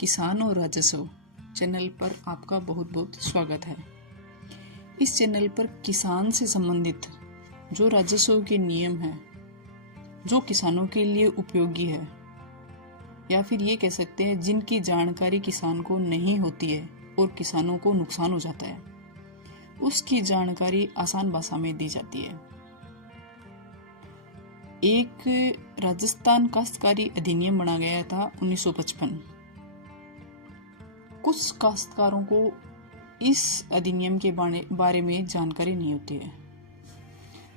किसान और राजस्व चैनल पर आपका बहुत बहुत स्वागत है। इस चैनल पर किसान से संबंधित जो राजस्व के नियम हैं, जो किसानों के लिए उपयोगी है, या फिर ये कह सकते हैं जिनकी जानकारी किसान को नहीं होती है और किसानों को नुकसान हो जाता है, उसकी जानकारी आसान भाषा में दी जाती है। एक राजस्थान काश्तकारी अधिनियम बना गया था 1955। कुछ काश्तकारों को इस अधिनियम के बारे में जानकारी नहीं होती है।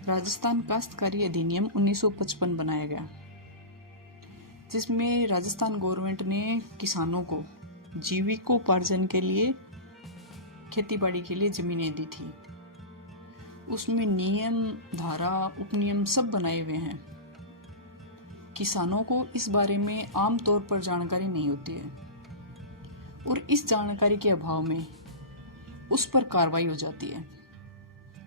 राजस्थान काश्तकारी अधिनियम 1955 बनाया गया, जिसमें राजस्थान गवर्नमेंट ने किसानों को जीविकोपार्जन के लिए, खेतीबाड़ी के लिए जमीनें दी थी। उसमें नियम, धारा, उपनियम सब बनाए हुए हैं। किसानों को इस बारे में आम तौर पर जानकारी नहीं होती है और इस जानकारी के अभाव में उस पर कार्रवाई हो जाती है,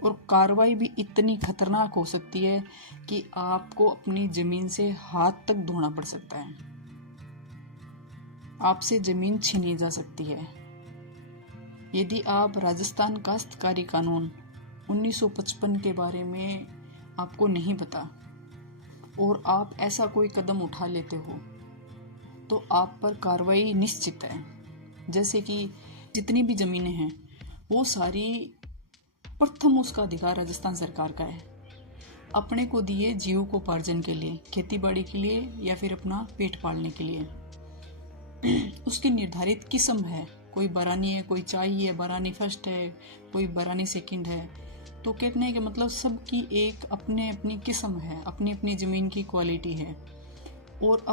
और कार्रवाई भी इतनी खतरनाक हो सकती है कि आपको अपनी जमीन से हाथ तक धोना पड़ सकता है। आपसे जमीन छीनी जा सकती है यदि आप राजस्थान काश्तकारी कानून 1955 के बारे में आपको नहीं पता और आप ऐसा कोई कदम उठा लेते हो तो आप पर कार्रवाई निश्चित है। जैसे कि जितनी भी ज़मीनें हैं वो सारी, प्रथम उसका अधिकार राजस्थान सरकार का है, अपने को दिए जीविकोपार्जन के लिए, खेतीबाड़ी के लिए या फिर अपना पेट पालने के लिए। उसकी निर्धारित किस्म है, कोई बरानी है, कोई चाई है, बरानी फर्स्ट है, कोई बरानी सेकंड है। तो कहने का मतलब सबकी एक अपने अपनी किस्म है, अपनी अपनी ज़मीन की क्वालिटी है, और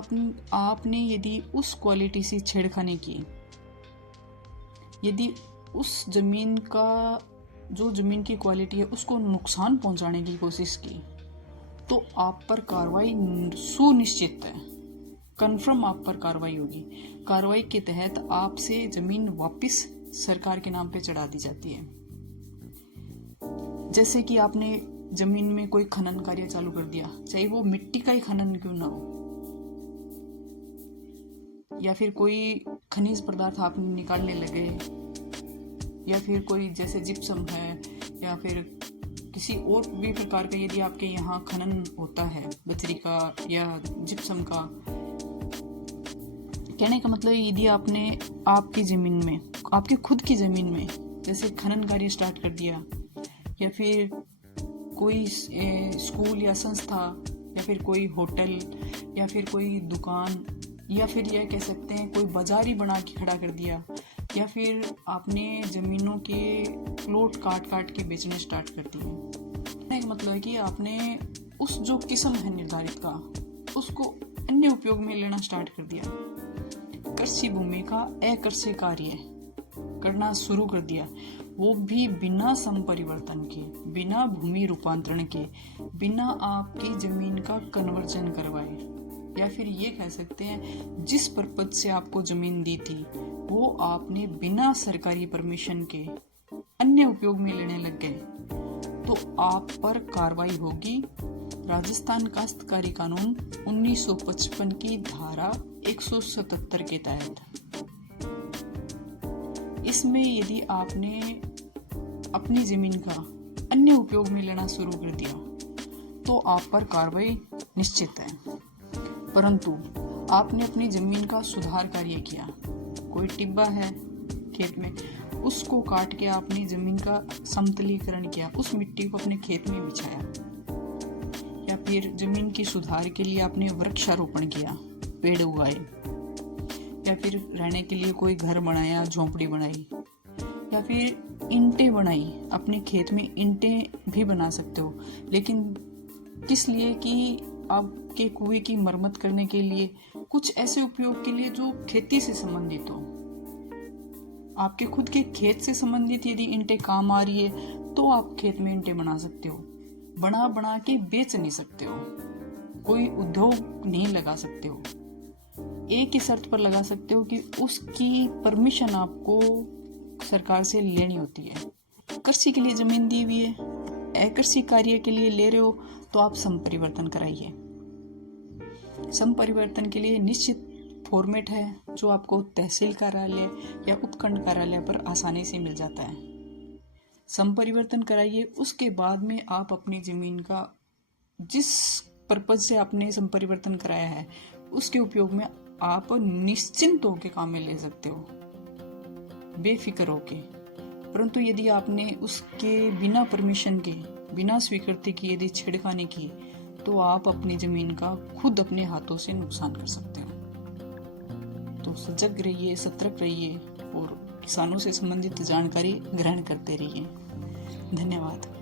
आपने यदि उस क्वालिटी से छेड़खानी की, यदि उस ज़मीन का जो ज़मीन की क्वालिटी है उसको नुकसान पहुंचाने की कोशिश की, तो आप पर कार्रवाई सुनिश्चित है, कन्फर्म आप पर कार्रवाई होगी। कार्रवाई के तहत आपसे ज़मीन वापस सरकार के नाम पे चढ़ा दी जाती है। जैसे कि आपने जमीन में कोई खनन कार्य चालू कर दिया, चाहे वो मिट्टी का ही खनन क्यों ना हो, या फिर कोई खनिज पदार्थ आप निकालने लगे, या फिर कोई जैसे जिप्सम है, या फिर किसी और भी प्रकार का यदि आपके यहाँ खनन होता है, बजरी का या जिप्सम का, कहने का मतलब यदि आपने आपकी ज़मीन में, आपकी खुद की ज़मीन में जैसे खनन कार्य स्टार्ट कर दिया, या फिर कोई स्कूल या संस्था, या फिर कोई होटल, या फिर कोई दुकान, या फिर यह कह सकते हैं कोई बाजार ही बना के खड़ा कर दिया, या फिर आपने ज़मीनों के प्लॉट काट काट के बेचने स्टार्ट कर दिए। कहने का मतलब है कि आपने उस जो किस्म है निर्धारित का, उसको अन्य उपयोग में लेना स्टार्ट कर दिया। कृषि भूमि का अकृषि कार्य करना शुरू कर दिया, वो भी बिना संपरिवर्तन के, बिना भूमि रूपांतरण के, बिना आपकी जमीन का कन्वर्जन करवाए, या फिर ये कह सकते हैं जिस पर्पज से आपको जमीन दी थी वो आपने बिना सरकारी परमिशन के अन्य उपयोग में लेने लग गए, तो आप पर कार्रवाई होगी राजस्थान काश्तकारी कानून 1955 की धारा 177 के तहत। इसमें यदि आपने अपनी जमीन का अन्य उपयोग में लेना शुरू कर दिया तो आप पर कार्रवाई निश्चित है। परंतु आपने अपनी जमीन का सुधार कार्य किया, कोई टिब्बा है खेत में, उसको काट के आपने जमीन का समतलीकरण किया, उस मिट्टी को अपने खेत में बिछाया, या फिर जमीन की सुधार के लिए आपने वृक्षारोपण किया, पेड़ उगाए, या फिर रहने के लिए कोई घर बनाया, झोंपड़ी बनाई, या फिर ईंटें बनाई। अपने खेत में ईंटें भी बना सकते हो, लेकिन किस लिए कि आपके कुएं की मरम्मत करने के लिए, कुछ ऐसे उपयोग के लिए जो खेती से संबंधित हो। आपके खुद के खेत से संबंधित यदि ईंटें काम आ रही है तो आप खेत में ईंटें बना सकते हो, बना बना के बेच नहीं सकते हो, कोई उद्योग नहीं लगा सकते हो। एक ही शर्त पर लगा सकते हो कि उसकी परमिशन आपको सरकार से लेनी होती है। कृषि के लिए जमीन दी हुई है, अकृषि कार्य के लिए ले रहे हो तो आप संपरिवर्तन कराइए। संपरिवर्तन के लिए निश्चित फॉर्मेट है जो आपको तहसील कार्यालय या उपखंड कार्यालय पर आसानी से मिल जाता है। संपरिवर्तन कराइए, उसके बाद में आप अपनी जमीन का जिस पर्पज से आपने संपरिवर्तन कराया है उसके उपयोग में आप निश्चिंत होकर काम में ले सकते हो, बेफिक्र होके। परंतु यदि आपने उसके बिना परमिशन के, बिना स्वीकृति की यदि छेड़खानी की तो आप अपनी जमीन का खुद अपने हाथों से नुकसान कर सकते हो। तो सजग रहिए, सतर्क रहिए और किसानों से संबंधित जानकारी ग्रहण करते रहिए। धन्यवाद।